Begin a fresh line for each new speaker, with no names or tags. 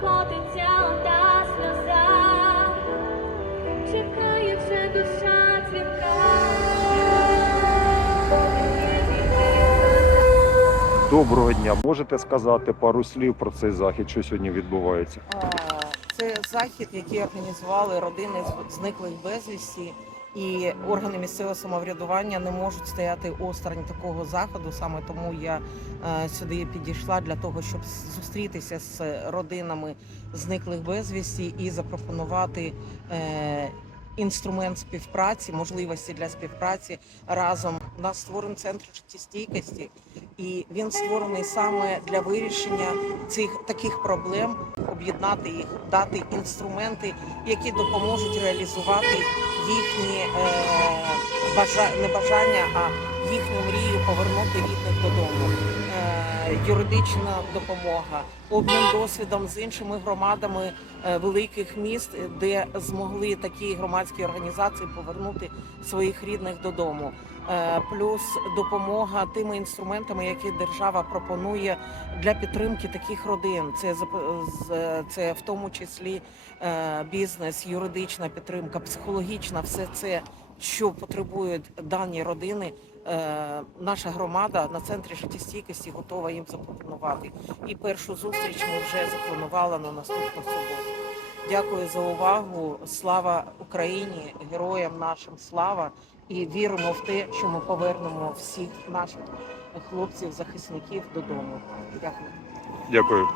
котиться ота сльоза, чекає вже душа.
Доброго дня. Можете сказати пару слів про цей захід, що сьогодні відбувається?
Це захід, який організували родини з- зниклих безвісті, і органи місцевого самоврядування не можуть стояти осторонь такого заходу. Саме тому я е, сюди підійшла для того, щоб зустрітися з родинами зниклих безвісті і запропонувати. Інструмент співпраці, можливості для співпраці разом. У нас створений центр життєстійкості, і він створений саме для вирішення цих таких проблем, об'єднати їх, дати інструменти, які допоможуть реалізувати їхні е, бажа... не бажання, а їхню мрію повернути рідних додому. Е, юридична допомога, обмін досвідом з іншими громадами е, великих міст, де змогли такі громадські організації повернути своїх рідних додому. Е, Плюс допомога тими інструментами, які держава пропонує для підтримки таких родин. Це це в тому числі бізнес, юридична підтримка, психологічна, все це, що потребують дані родини. е, Наша громада на центрі життєстійкості готова їм запропонувати. І першу зустріч ми вже запланували на наступну суботу. Дякую за увагу. Слава Україні, героям нашим слава і віримо в те, що ми повернемо всіх наших хлопців, захисників додому. Дякую.
Дякую.